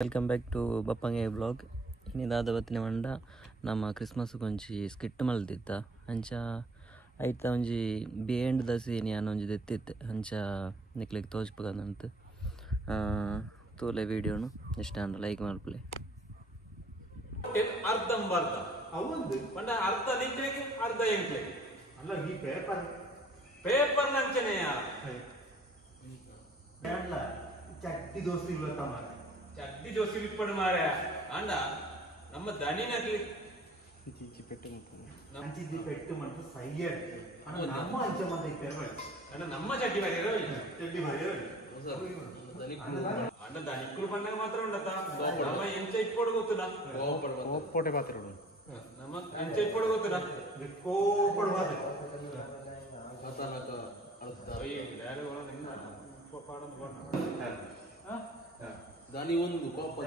Welcome back to ಬಪ್ಪಂಗೆ blog. ಇನ್ನಿದಾದ ಬತ್ತಿನ ಮಂಡ ನಮ್ಮ ಕ್ರಿಸ್ಮಸ್ ಒಂಜಿ ಸ್ಕಿಟ್ ಮಲ್ದಿತ್ತ ಅಂಚ ಐತ ಒಂಜಿ ಬೇಂಡ್ ದ ಸೀನ್ ಯಾನ ಒಂಜಿ ದೆತ್ತಿತ್ತೆ ಅಂಚ ನಿಕ್ಲಿಗೆ ತೋಜ್ಪುಗಂತ ತೂಲೆ ವೀಡಿಯೋನು ಇಷ್ಟ ಅಂಡ ಲೈಕ್ ಮಾಡ್ಕೊಳ್ಳಿ. ಅರ್ಧಂಬರ್ಧ ಪಂಡ ಅರ್ಧ ನಿಕ್ಲಿಗೆ ಅರ್ಧ ಎಂಕ್ಲಿಗೆ ಅಲ್ಲ ಈ ಪೇಪರ್ ಪೇಪರ್ ನಂಚನೆಯ ಚಟ್ಟಿ ದೋಸ್ತಿ ಚಡ್ಡಿ ಜೋಸಿ ಇಪ್ಪಡು ಮಾರ ಅಂಡ ನಮ್ಮ ದಣಿನಕ್ಲಿ ಅಂಚಿದ್ದಿ ಪೆಟ್ಟು ಮಂಟು ಸೈಯರ್ ನಮ್ಮ ಅಂಚ ಮಂದಿ ಪೇಪರ್ ಅಂಡ ನಮ್ಮ ಚಡ್ಡಿ ಬರೀರೋ ಚಟ್ಟಿ ಬರೆಯೋ ಅಂಡ ದಣಿಕ್ಕುಳು ಪಂಡಗ ಮಾತ್ರ ಉಂಡತ ನಮ್ಮ ಎಂಚ ಇಪ್ಪಡು ಗೊತ್ತುನ ಕೋಟೆ ಪಾತ್ರ ನಮ್ಮ ಎಂಚ ಇಪ್ಪಡು ಗೊತ್ತುನ ಕೋಪಡು ಪಾತ್ರ ದಾನಿ ಒಂದು ಕೋಪ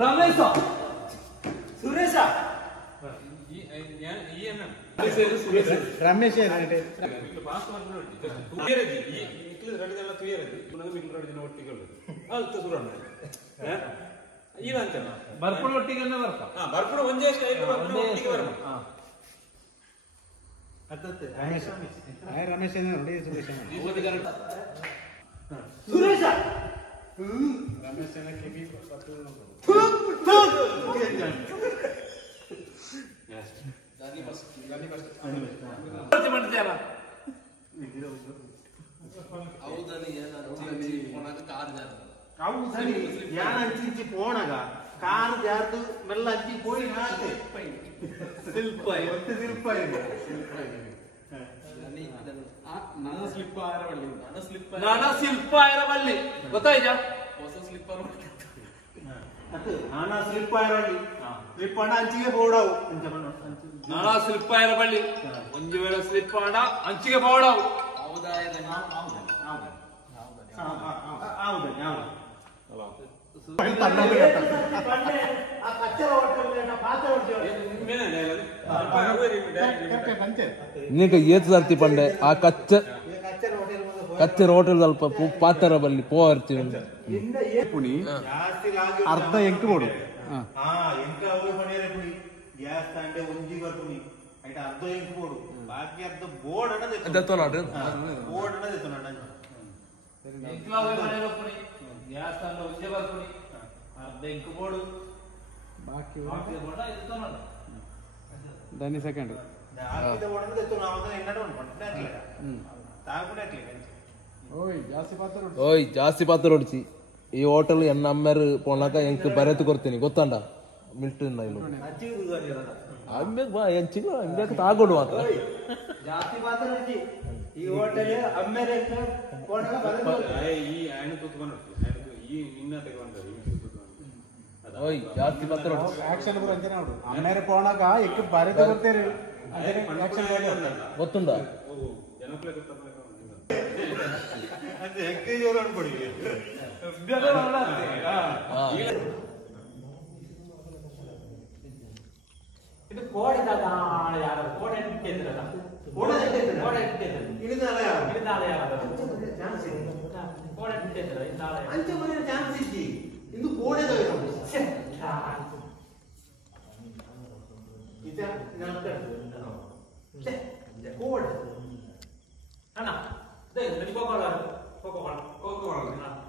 ರಮೇಶ ಸುರೇಶ ರಮೇಶ್ ಬರ್ಪುಡು ಒಟ್ಟಿಗೆ ಬರ್ಪುಡು ಒಂದೇ ಸ್ಟೈಲ್ ರಮೇಶ್ ನೋಡಿ ಸುರೇಶ ಅಂಚಿ ಪೋಣಗ ಕಾರ್ ಜಾರ್ದು ಮೆಲ್ಲ ಅಂಚಿ ಪೋಯಿ ಹಾತೆ ಶಿಲ್ಪ ನನ್ನ ಸ್ಲಿಪ್ ಆರವಳ್ಳಿ ನನ್ನ ಶಿಲ್ಪ ಇರಬಲ್ಲಿ ಗೊತ್ತಾಯ್ತಾ ಹೊಸ ಸ್ಲಿಪ್ಪರ್ ನಾನಾ ಸ್ಲಿಪ್ ಆಯ್ರಳ್ಳಿ ಸ್ಲಿಪ್ ಅಣ್ಣ ಅಂಚಿಗೆ ಬೋಡಾವು ನನ್ನ ಶಿಲ್ಪ ಇರಬಲ್ಲಿ ಒಂಜಿ ವೇಳೆ ಸ್ಲಿಪ್ ಆಡ ಅಂಚಿಗೆ ಬೋಡವು ಹೌದಾಯದ ನೀಕ ಏತ್ ಸರ್ತಿ ಪಂಡೆ ಆ ಕಚ್ಚೆ ಹೋಟೆಲ್ ಸ್ವಲ್ಪ ಪಾತರ ಬಲ್ಲಿ ಪೋರ್ತಿ ಪುಣಿ ಅರ್ಧ ಎಂಕು ಕೊಡು ಎಂಕ ಗ್ಯಾಸ್ ತಂಡೆ ಒಂಜಿ ಬರ್ಪುಣಿ ಐಟ ಅರ್ಧ ಎಂಕು ಕೊಡು ಬಾಕಿ ಅರ್ಧ ಬೋರ್ಡ್ ಅಣ್ಣ ಬೋರ್ಡ್ ಅಣ್ಣ ತೆತ್ತೋಣ ಗ್ಯಾಸ್ ತಂಡ ಒಂದೇ ಬರ್ಪುಣಿ ಅರ್ಧ ಇಂಕು ಬೋಡು ಬಾಕಿ దాని సెకండ్ ಓಯ್ ಜಾಸ್ತಿ ಪಾತ್ರ ಹೊಡಿಸಿ ಈ ಹೋಟೆಲ್ ಎನ್ನ ಅಮ್ಮೇರು ಪೋನಾಕ ಎಂಕ್ ಬರೆತು ಕೊಡ್ತೀನಿ ಗೊತ್ತಂಡ ಮಿಲ್ಟನ್ ಬಾ ಎಂಚಿಗ ಎಂಬೇಕು ತಾಗೊಡು ಮಾತ್ರ ಜಾಸ್ತಿ ಪಾತ್ರ ಈ ಹೋಟೆಲ್ ಅಮ್ಮೇರೆ ಈ ಆಯ್ನ ಕೂತ್ಕೊಂಡು ಈ ನಿನ್ನ ತಗೊಂಡ್ರು ಓಯ್ ಜಾಸ್ತಿ ಪಾತ್ರ ಹೊಡಿಸಿ ಆಕ್ಷನ್ ಅಂಜನ ನೋಡು ಅಮ್ಮೇರೆ ಪೋಣಾಗ ಎಕ್ ಬರೆದು ಕೊಡ್ತೇರಿ ಗೊತ್ತುಂಡ ಜನಪ್ರಿಯ ಗೊತ್ತಾಗ ಇದು ಕೋಡಿದಾಗ ಯಾರು ಕೋಡೆ ಇಟ್ಟಿದ್ರಲ್ಲ ಕೋಡೆ ಇಟ್ಟಿದ್ರು ಇಳಿದಾಲ ಯಾರು ಕೋಡೆ ಇಟ್ಟಿದ್ರು ಅಂಚೆ ಮನೆ ಚಾನ್ಸ್ ಇದ್ದಿ ಇಂದು ಕೋಡೆ ಕೋಡ್ ಅಣ್ಣ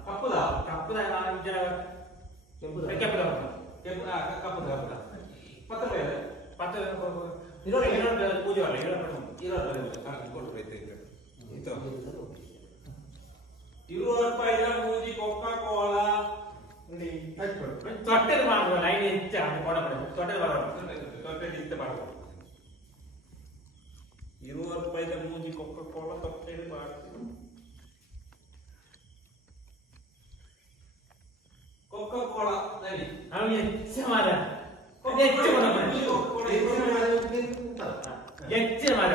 ಕಪ್ಪುದ ಪೂಜೆ ₹20 ಮೂಜಿ ಕೊಕ್ಕ ಕೋಲ ತೊಟ್ಟೆದು ಮಾಡುವ ಲೈನ್ ಇಚ್ಚ ತೊಟ್ಟೆದು ಇತ್ತ ಮಾಡುವ ₹20 ಮೂಜಿ ಕೊಕ್ಕ ಕೋಲ ತೊಟ್ಟೆದು ಮಾಡ್ತೀವಿ ಕೊಕ್ಕ ಕೋಲ ಅವನಿಗೆ ಹೆಚ್ಚು ಮಾರ ಹೆಚ್ಚು ಮಾರ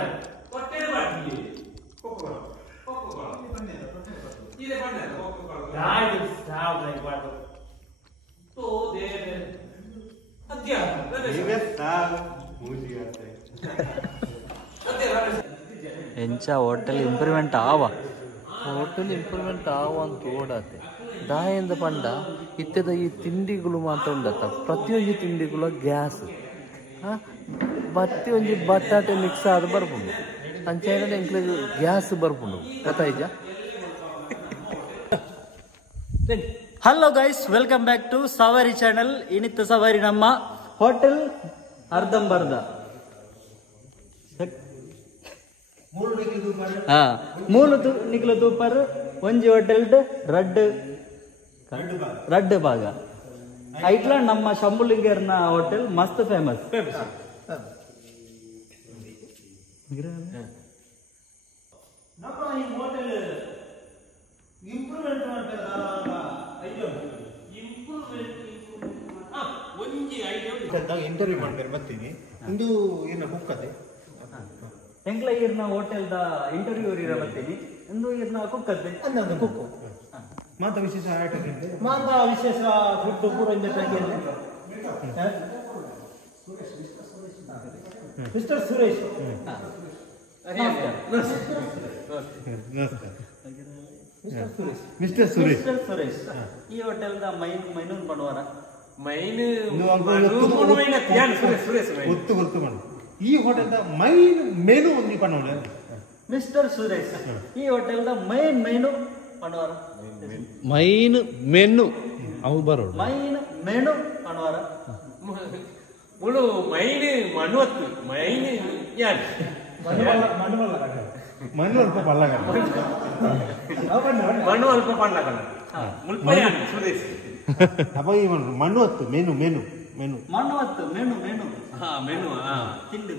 ತೊಟ್ಟೆದು ಮಾಡ್ತೀವಿ ಕೊಕ್ಕ ಕೋಲ ಇದೆ ಬಂದ ಕೊಕ್ಕ ಕೋಲ ಗಾಡಿ ಸಾವು ಲೈಕ್ ಮಾಡ್ತಾರೆ तो दे अध्यात्म ಎಂಚ ಹೋಟೆಲ್ ಇಂಪ್ರೂವ್ಮೆಂಟ್ ಆವ ಹೋಟೆಲ್ ಇಂಪ್ರೂವ್ಮೆಂಟ್ ಆವಂತ ಓಡಾತೆ ದಾಯಿಂದ ಪಂಡ ಇತ್ತದ ಈ ತಿಂಡಿಗಳು ಮಾತ್ರ ಉಂಡತ್ತ ಪ್ರತಿಯೊಂದು ತಿಂಡಿಗಳು ಗ್ಯಾಸ್ ಪ್ರತಿಯೊಂದು ಬಟಾಟೆ ಮಿಕ್ಸ್ ಆದ ಬರ್ಪುಂಡು ಅಂಚೆಲ್ಲ ಎಂಕ್ಲೆಗ್ ಗ್ಯಾಸ್ ಬರ್ಪುಂಡು ಗೊತ್ತಾಯ್ತಾ. Hello guys, welcome back to Savari channel. ಇನ್ನಿತ್ತ ಸವಾರಿ ನಮ್ಮ ಹೋಟೆಲ್ ಅರ್ಧಂಬರ್ಧ. ಮೂಲು ನಿಕ್ಲು ತೂಪರ್ ಒಂಜಿ ಹೋಟೆಲ್ ರಡ್ಡ್ ಭಾಗ ಐಟ್ಲ ನಮ್ಮ ಶಂಭುಲಿಂಗರ್ನ ಹೋಟೆಲ್ ಮಸ್ತ್ ಫೇಮಸ್. ನಮ್ಮ ಈ ಹೋಟೆಲ್ ಇಂಪ್ರೂವ್ಮೆಂಟ್ ಇಂಟರ್ವ್ಯೂ ಮಾಡ್ತಾರೆ ಬರ್ತೀನಿ ಇಂದು ಏನು ಕುಕ್ಕತೆ ಎಂಕ್ಲ ಇರ್ನ ಹೋಟೆಲ್ದ ಇಂಟರ್ವ್ಯೂ ಇರ ಬರ್ತೀನಿ ಇಂದು ಇರ್ನ ಕುಕ್ಕತ್ತೆ ಅಂದ ಕುಕ್ಕು ಮಾತ ವಿಶೇಷ ಐಟಮ್ ಮಾತ ವಿಶೇಷ ಫುಡ್ ಪೂರ ಮಿಸ್ಟರ್ ಸುರೇಶ್. ಮಿಸ್ಟರ್ ಸುರೇಶ್ ಈ ಹೋಟೆಲ್ದ ಮೈನೂನ್ ಪಡುವಾರ ಗೊತ್ತು ಮಾಡು ಈ ಹೋಟೆಲ್ದ ಮೈನ್ ಮೆನು ಒಂದು ಪಣ್ಣೋಳೆ ಮಿಸ್ಟರ್ ಸುರೇಶ್ ಈ ಹೋಟೆಲ್ದ ಮೈನ್ ಮೆನು ಪಡುವಾರ ಮೈನ್ ಮೆನು ಅವು ಬರೋದು ಮೈನ್ ಮೆನು ಪಡುವಾರ ಮುಳು ಮೈನ್ ಮಣ್ಣುವತ್ತು ಮೈನ್ ಯಾರು ಮಣ್ಣು ಅಲ್ಪ ಪಲ್ಲಗ ಮಣ್ಣು ಅಲ್ಪ ಪಣ್ಣಕಲ್ಲ ಮುಲ್ಪ ಯಾರು ಸುರೇಶ್ ಅಪ್ಪ ಈ ಮಣ್ಣು ಹೊತ್ತು ಮೆನು ಮೆನು ಮೆನು ಮಣ್ಣುವತ್ತು ಮೆನು ಮೆನು ಮೆನು ತಿಂಡಿ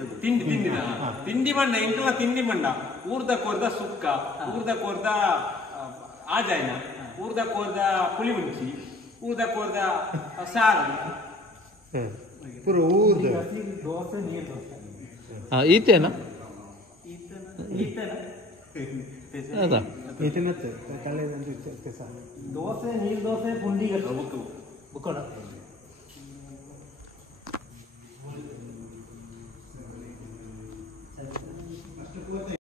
ತಿಂಡಿ ಮಂಡ ಎಂಕಲ ತಿಂಡಿ ಮಂಡ ಊರ್ದ ಕೋರ್ದ ಸುಕ್ಕ ಊರ್ದ ಕೋರ್ದ ಆಜಾಯ್ನ ಊರ್ದ ಕೋರ್ದ ಪುಳಿ ಮುಂಚಿ ಊರ್ದ ಕೋರ್ದ ಸಾರು ಪೂರ ಊರ್ದ ದೋಸೆ ನೀರು ದೋಸೆ ಈತೇನಾ ಅದ ದೋಸೆ ನೀರು ದೋಸೆ ಪುಂಡಿ ಬುಕ್ಕೋಣ